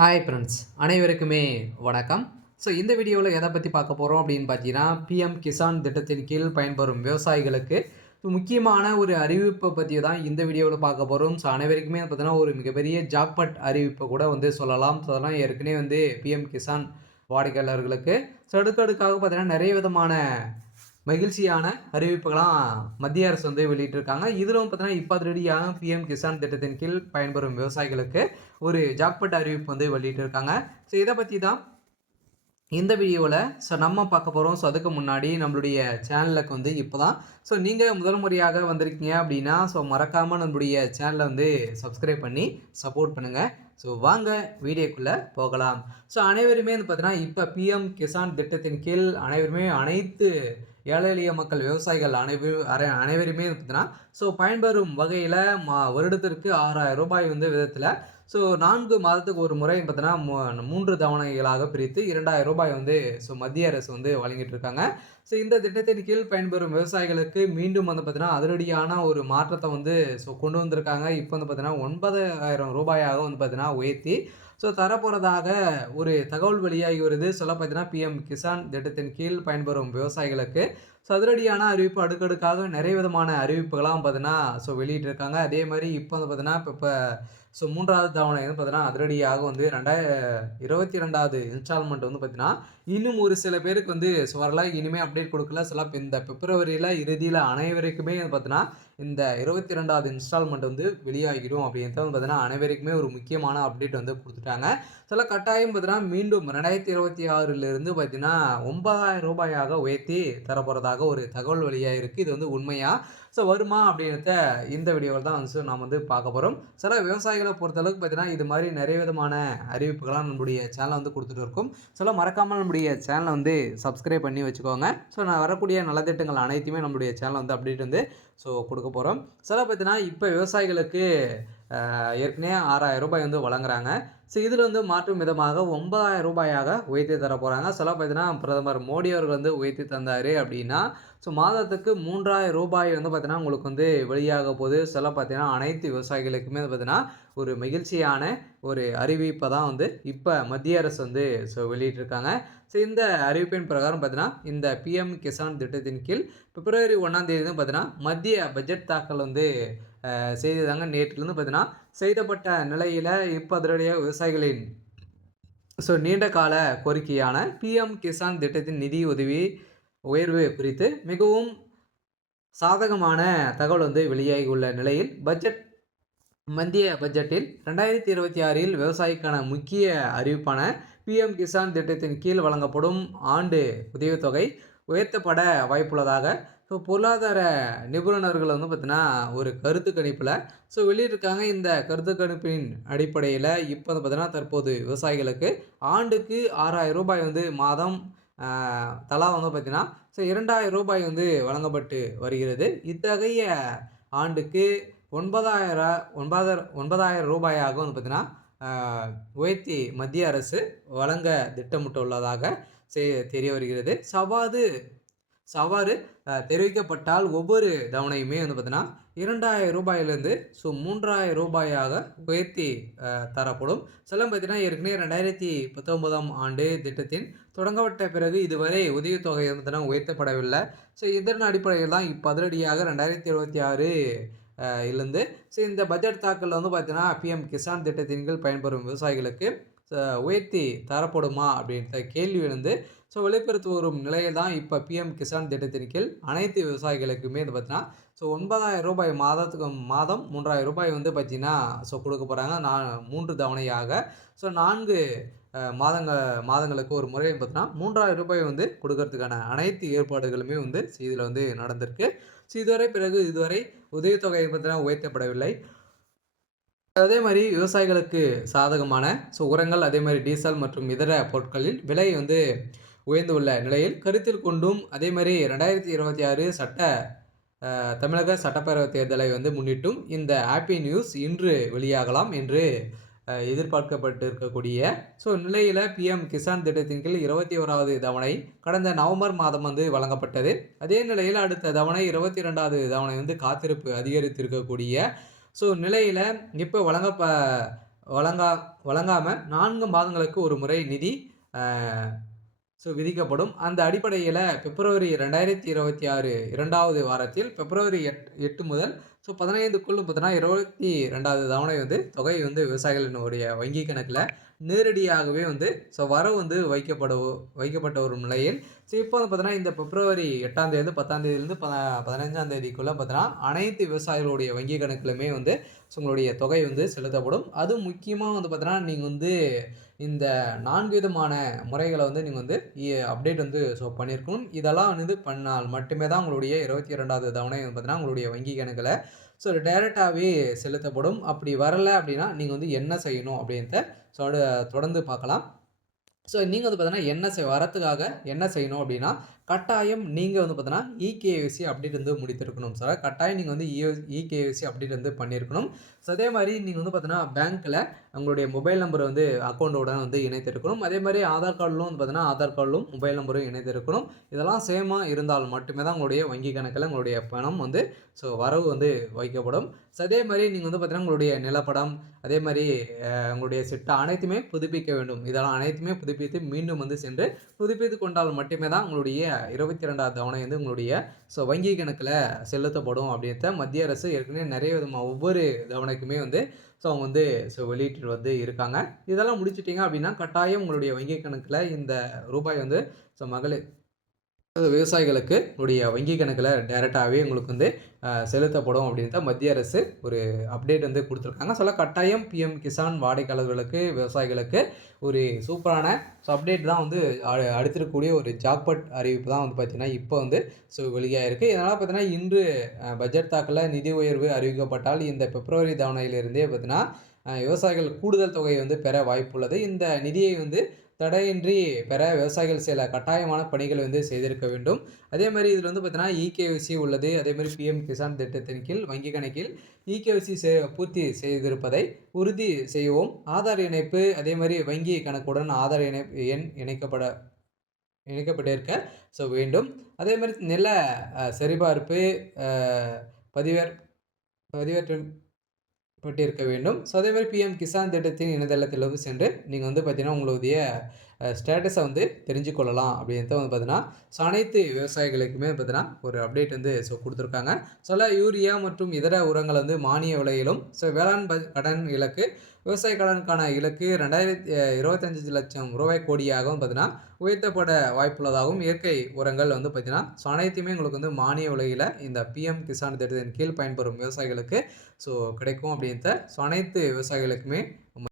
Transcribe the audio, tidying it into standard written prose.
Hi friends, அனைவருக்குமே வணக்கம். இந்த வீடியோவில் எதை பற்றி பார்க்க போகிறோம் அப்படின்னு பார்த்தீங்கன்னா, பிஎம் கிசான் திட்டத்தின் கீழ் பயன்பெறும் விவசாயிகளுக்கு முக்கியமான ஒரு அறிவிப்பை பற்றி தான் இந்த வீடியோவில் பார்க்க போகிறோம். அனைவருக்குமே பார்த்தீங்கன்னா ஒரு மிகப்பெரிய ஜாக்பாட் அறிவிப்பை கூட சொல்லலாம். அதெல்லாம் ஏற்கனவே பிஎம் கிசான் வாடிக்கையாளர்களுக்கு அடுக்கடுக்காக பார்த்தீங்கன்னா நிறைய விதமான மகிழ்ச்சியான அறிவிப்புகளாம் மத்திய அரசு வெளியிட்டிருக்காங்க. இதிலும் பார்த்தீங்கன்னா இப்போ அதிரடியாக பிஎம் கிசான் திட்டத்தின் கீழ் பயன்பெறும் விவசாயிகளுக்கு ஒரு ஜாக்பாட் அறிவிப்பு வெளியிட்டிருக்காங்க. இதை பற்றி தான் இந்த வீடியோவில் நம்ம பார்க்க போகிறோம். அதுக்கு முன்னாடி நம்மளுடைய சேனலுக்கு இப்போ தான் நீங்கள் முதல் முறையாக வந்திருக்கீங்க அப்படின்னா மறக்காமல் நம்மளுடைய சேனலை சப்ஸ்கிரைப் பண்ணி சப்போர்ட் பண்ணுங்கள். வாங்க வீடியோக்குள்ளே போகலாம். அனைவருமே பார்த்தீங்கன்னா இப்போ பிஎம் கிசான் திட்டத்தின் கீழ் அனைத்து ஏழை எளிய மக்கள் விவசாயிகள் அனைவருமே பார்த்தீங்கன்னா பயன்பெறும் வகையில் வருடத்திற்கு 6000 ரூபாய் விதத்தில் 4 மாதத்துக்கு ஒரு முறை பார்த்தீங்கன்னா 3 தவணைகளாக பிரித்து 2000 ரூபாய் மத்திய அரசு வழங்கிட்டு இருக்காங்க. இந்த திட்டத்தின் கீழ் பயன்பெறும் விவசாயிகளுக்கு மீண்டும் பார்த்தீங்கன்னா அதிரடியான ஒரு மாற்றத்தை கொண்டு வந்திருக்காங்க. இப்போ பார்த்தீங்கன்னா 9000 ரூபாயாக பார்த்தீங்கன்னா உயர்த்தி தரப்போகிறதாக ஒரு தகவல் வெளியாகி வருது. பார்த்தீங்கன்னா பிஎம் கிசான் திட்டத்தின் கீழ் பயன்பெறும் விவசாயிகளுக்கு அதிரடியான அறிவிப்பு அடுக்கடுக்காக நிறைய விதமான அறிவிப்புகளாம் பார்த்தீங்கன்னா வெளியிட்டிருக்காங்க. அதே மாதிரி இப்போ பார்த்தீங்கன்னா இப்போ 3வது தவணை பார்த்தீங்கன்னா அதிரடியாக 2022வது இன்ஸ்டால்மெண்ட் பார்த்தீங்கன்னா இன்னும் ஒரு சில பேருக்கு வரல. இனிமேல் அப்டேட் கொடுக்கல. இந்த பிப்ரவரியில் இறுதியில் அனைவருக்குமே பார்த்தீங்கன்னா இந்த 22வது இன்ஸ்டால்மெண்ட் வெளியாகிடும் அப்படின்றது பார்த்தீங்கன்னா அனைவருக்குமே ஒரு முக்கியமான அப்டேட் கொடுத்துட்டாங்க. கட்டாயம் பார்த்தீங்கன்னா மீண்டும் 2026லிருந்து பார்த்தீங்கன்னா 9000 ரூபாயாக உயர்த்தி தரப்போகிறதாக ஒரு தகவல் வெளியாகிருக்கு. இது உண்மையா வருமா அப்படின்றத இந்த வீடியோவில் தான் நாம் பார்க்க போகிறோம். விவசாயிகளை பொறுத்தளவுக்கு பார்த்தீங்கன்னா இது மாதிரி நிறைய விதமான அறிவிப்புகளாக நம்முடைய சேனலை கொடுத்துட்டு இருக்கும். மறக்காமல் நம்முடைய சேனலை சப்ஸ்கிரைப் பண்ணி வச்சுக்கோங்க. நான் வரக்கூடிய நலத்திட்டங்கள் அனைத்துமே நம்முடைய சேனல் அப்டேட் கொடுக்க போகிறோம். பார்த்தீங்கன்னா இப்போ விவசாயிகளுக்கு ஏற்கனவே 6000 ரூபாய் வழங்குறாங்க. இதில் மாற்றும் விதமாக 9000 ரூபாயாக உயர்த்தி தர போகிறாங்க. பார்த்தீங்கன்னா பிரதமர் மோடி அவர்கள் உயர்த்தி தந்தார் அப்படின்னா மாதத்துக்கு 3000 ரூபாய் பார்த்தீங்கன்னா உங்களுக்கு வெளியாக போகுது. பார்த்தீங்கன்னா அனைத்து விவசாயிகளுக்குமே பார்த்தீங்கன்னா ஒரு மகிழ்ச்சியான ஒரு அறிவிப்பை தான் இப்போ மத்திய அரசு வெளியிட்டிருக்காங்க. இந்த அறிவிப்பின் பிரகாரம் பார்த்தீங்கன்னா இந்த பிஎம் கிசான் திட்டத்தின் கீழ் பிப்ரவரி 1ஆம் தேதி பார்த்தீங்கன்னா மத்திய பட்ஜெட் தாக்கல் செய்ததாங்க. நேற்றிலிருந்து பார்த்தீங்கன்னா செய்தப்பட்ட நிலையில் இப்போ அதிரடியாக விவசாயிகளின் நீண்ட கால கோரிக்கையான பிஎம் கிசான் திட்டத்தின் நிதி உதவி உயர்வு குறித்து மிகவும் சாதகமான தகவல் வெளியாகி உள்ள நிலையில் மத்திய பட்ஜெட்டில் 2026இல் விவசாயிக்கான முக்கிய அறிவிப்பான பிஎம் கிசான் திட்டத்தின் கீழ் வழங்கப்படும் ஆண்டு உதவித்தொகை உயர்த்தப்பட வாய்ப்புள்ளதாக பொருளாதார நிபுணர்கள் பார்த்தீங்கன்னா ஒரு கருத்து கணிப்பில் வெளியிட்டிருக்காங்க. இந்த கருத்து கணிப்பின் அடிப்படையில் இப்போ பார்த்தீங்கன்னா தற்போது விவசாயிகளுக்கு ஆண்டுக்கு 6000 ரூபாய் மாதம் தலா பார்த்தீங்கன்னா 2000 ரூபாய் வழங்கப்பட்டு வருகிறது. இத்தகைய ஆண்டுக்கு 9000 ரூபாயாக பார்த்தீங்கன்னா உயர்த்தி மத்திய அரசு வழங்க திட்டமிட்டுள்ளதாக தெரிய வருகிறது. சவாறு தெரிவிக்கப்பட்டால் ஒவ்வொரு தவணையுமே பார்த்தீங்கன்னா 2000 ரூபாயிலிருந்து 3000 ரூபாயாக உயர்த்தி தரப்படும். பார்த்தீங்கன்னா ஏற்கனவே 2019ஆம் ஆண்டு திட்டத்தின் தொடங்கப்பட்ட பிறகு இதுவரை உதவித்தொகை பார்த்தீங்கன்னா உயர்த்தப்படவில்லை. இதன் அடிப்படையில் தான் இப்போ அதிரடியாக 2026 இருந்து இந்த பட்ஜெட் தாக்கல் பார்த்தீங்கன்னா பிஎம் கிசான் திட்டத்தின் கீழ் பயன்பெறும் விவசாயிகளுக்கு உயர்த்தி தரப்படுமா அப்படின்ற கேள்வி வெளிப்படுத்தி வரும் நிலையில் தான் இப்போ பிஎம் கிசான் திட்டத்தின் கீழ் அனைத்து விவசாயிகளுக்குமே பார்த்தீங்கன்னா 9000 ரூபாய் மாதம் 3000 ரூபாய் பார்த்தீங்கன்னா கொடுக்க போகிறாங்க. 3 தவணையாக 4 மாதங்களுக்கு ஒரு முறை பார்த்தீங்கன்னா 3000 ரூபாய் கொடுக்கறதுக்கான அனைத்து ஏற்பாடுகளுமே இதில் நடந்திருக்கு. இதுவரை உதவித்தொகை பார்த்தீங்கன்னா உயர்த்தப்படவில்லை. அதே மாதிரி விவசாயிகளுக்கு சாதகமான உரங்கள், அதே மாதிரி டீசல் மற்றும் இதர பொருட்களில் விலை உயர்ந்துள்ள நிலையில் கருத்தில் கொண்டும் அதே மாதிரி 2026 தமிழக சட்டப்பேரவை தேர்தலை முன்னிட்டும் இந்த ஹாப்பி நியூஸ் இன்று வெளியாகலாம் என்று எதிர்பார்க்கப்பட்டு இருக்கக்கூடிய நிலையில் பிஎம் கிசான் திட்டத்தின் கீழ் 21வது தவணை கடந்த நவம்பர் மாதம் வழங்கப்பட்டது. அதே நிலையில் அடுத்த தவணை 22வது தவணை காத்திருப்பு அதிகரித்திருக்கக்கூடிய நிலையில் இப்போ வழங்கா வழங்காமல் 4 மாதங்களுக்கு ஒரு முறை நிதி விதிக்கப்படும். அந்த அடிப்படையில் பிப்ரவரி 2026 2வது வாரத்தில் பிப்ரவரி 8 முதல் 15க்குள் பார்த்தீங்கன்னா 22வது தவணை தொகை விவசாயிகளினுடைய வங்கி கணக்கில் நேரடியாகவே வரவு வைக்கப்பட்ட ஒரு நிலையில் இப்போ பார்த்தீங்கன்னா இந்த பிப்ரவரி 8ஆம் தேதி 10ஆம் தேதியிலிருந்து 15ஆம் தேதிக்குள்ளே பார்த்தீங்கன்னா அனைத்து விவசாயிகளுடைய வங்கி கணக்கிலுமே உங்களுடைய தொகை செலுத்தப்படும். அதுவும் முக்கியமாக பார்த்தீங்கன்னா நீங்கள் இந்த 4 விதமான முறைகளை நீங்கள் அப்டேட் பண்ணியிருக்கணும். இதெல்லாம் பண்ணால் மட்டுமே தான் உங்களுடைய 22வது தவணை பார்த்தீங்கன்னா உங்களுடைய வங்கி கணக்கில் டைரெக்டாகவே செலுத்தப்படும். அப்படி வரலை அப்படின்னா நீங்கள் என்ன செய்யணும் அப்படின்றத தொடர்ந்து பார்க்கலாம். நீங்கள் பார்த்தீங்கன்னா வரத்துக்காக என்ன செய்யணும் அப்படின்னா, கட்டாயம் நீங்கள் பார்த்தீங்கன்னா இகேஒய்சி அப்டேட் முடித்திருக்கணும் சார். கட்டாயம் நீங்கள் இகேஒய்சி அப்டேட் பண்ணியிருக்கணும். அதே மாதிரி நீங்கள் பார்த்தீங்கன்னா பேங்க்கில் உங்களுடைய மொபைல் நம்பர் அக்கௌண்ட்டோட இணைத்திருக்கணும். அதே மாதிரி ஆதார் கார்டிலும் பார்த்தீங்கன்னா ஆதார் கார்டிலும் மொபைல் நம்பரும் இணைத்திருக்கணும். இதெல்லாம் சேமாக இருந்தால் மட்டுமே தான் உங்களுடைய வங்கி கணக்கில் உங்களுடைய பணம் வரவு வைக்கப்படும். அதே மாதிரி நீங்கள் பார்த்தீங்கன்னா உங்களுடைய நிலப்படம், அதே மாதிரி உங்களுடைய சிட்டா அனைத்துமே புதுப்பிக்க வேண்டும். இதெல்லாம் அனைத்துமே புதுப்பித்து மீண்டும் சென்று புதுப்பித்து கொண்டால் மட்டுமே தான் உங்களுடைய 22வது தவணை உங்களுடைய வங்கி கணக்கில் செலுத்தப்படும் அப்படின்றத மத்திய அரசு ஏற்கனவே நிறைய விதமாக ஒவ்வொரு தவணைக்குமே அவங்க வெளியிட்டு இருக்காங்க. இதெல்லாம் முடிச்சிட்டிங்க அப்படின்னா கட்டாயம் உங்களுடைய வங்கி கணக்கில் இந்த ரூபாய் மகளிர் விவசாயிகளுக்கு உங்களுடைய வங்கி கணக்கில் டைரெக்டாகவே உங்களுக்கு செலுத்தப்படும் அப்படின்றத மத்திய அரசு ஒரு அப்டேட் கொடுத்துருக்காங்க. கட்டாயம் பிஎம் கிசான் வாடிக்கையாளர்களுக்கு விவசாயிகளுக்கு ஒரு சூப்பரான அப்டேட் தான் அடுத்திருக்கக்கூடிய ஒரு ஜாக்பாட் அறிவிப்பு தான் பார்த்திங்கன்னா இப்போ வெளியாக இருக்குது. இதனால் பார்த்தீங்கன்னா இன்று பட்ஜெட் தாக்கலில் நிதி உயர்வு அறிவிக்கப்பட்டால் இந்த பிப்ரவரி தவணையிலிருந்தே பார்த்தீங்கன்னா விவசாயிகள் கூடுதல் தொகையை பெற வாய்ப்புள்ளது. இந்த நிதியை தடையின்றி பெற விவசாயிகள் சில கட்டாயமான பணிகள் செய்திருக்க வேண்டும். அதே மாதிரி இதில் பார்த்தீங்கன்னா இகேஒய்சி உள்ளது. அதே மாதிரி பிஎம் கிசான் திட்டத்தின் கீழ் வங்கி கணக்கில் இகேஒய்சி பூர்த்தி செய்திருப்பதை உறுதி செய்யவும், ஆதார் இணைப்பு அதே மாதிரி வங்கி கணக்குடன் ஆதார் எண் இணைக்கப்பட்டிருக்க வேண்டும். அதே மாதிரி நில சரிபார்ப்பு பதிவேற்றம் பட்டிருக்க வேண்டும். அதே மாதிரி பிஎம் கிசான் திட்டத்தின் இணையதளத்தில் சென்று நீங்கள் பார்த்தீங்கன்னா உங்களுடைய ஸ்டேட்டஸை தெரிஞ்சுக்கொள்ளலாம் அப்படின்ட்டு பார்த்தீங்கன்னா அனைத்து விவசாயிகளுக்குமே பார்த்தீங்கன்னா ஒரு அப்டேட் கொடுத்துருக்காங்க. யூரியா மற்றும் இதர உரங்கள் மானிய விலையிலும் வேளாண் கடன் இலக்கு விவசாய கடனுக்கான இலக்கு 2025 லட்சம் ரூபாய் கோடியாகவும் பார்த்தீங்கன்னா உயர்த்தப்பட வாய்ப்புள்ளதாகவும், இயற்கை உரங்கள் பார்த்தீங்கன்னா அனைத்துமே உங்களுக்கு மானிய விலையில் இந்த பிஎம் கிசான் திட்டத்தின் கீழ் பயன்பெறும் விவசாயிகளுக்கு கிடைக்கும் அப்படின்ட்டு அனைத்து விவசாயிகளுக்குமே